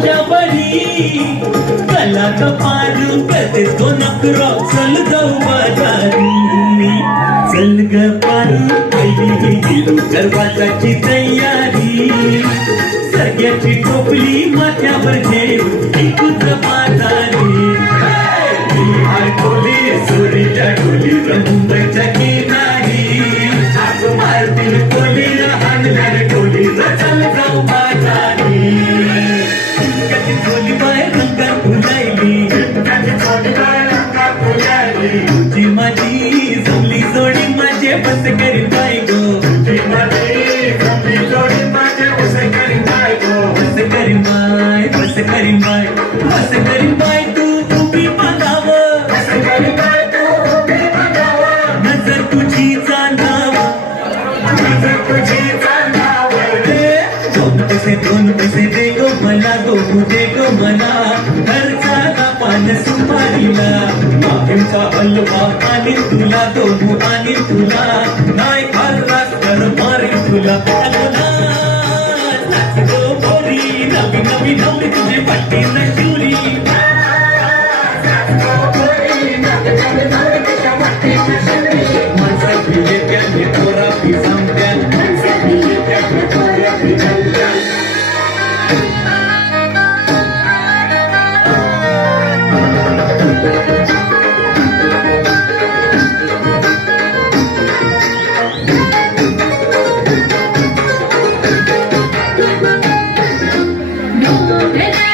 माझ्या बरी कला कपारू करते तो नकरो चल जाऊ बाजारी चल ग पारू पहिली गेलो गरबाची तयारी सगळ्याची टोपली माथ्यावर घेऊन टिकूच बाजारी टोली सुरीच्या टोली मुंबईच्या किनारी मारतील टोली हाणणार टोली चल जाऊ बाजारी कधी टोली बाय रंगात फुलायली तुझी माझी जमली जोडी माझे बस करीन बाय गो बस करीन बाय तू उभी बघाव नजर तुझी चांदाव दोन पैसे दे गो मला दे गो मला खर्चाला पान सुपारीला माहीमचा हलवा आणि तुला दोघू आणि तुला नाही खाल्लास तर मारेल तुला नवी नवी नवरी तुझे पट्टी नशुरी माझा पिले त्याने तोरा पी सांगत्या No,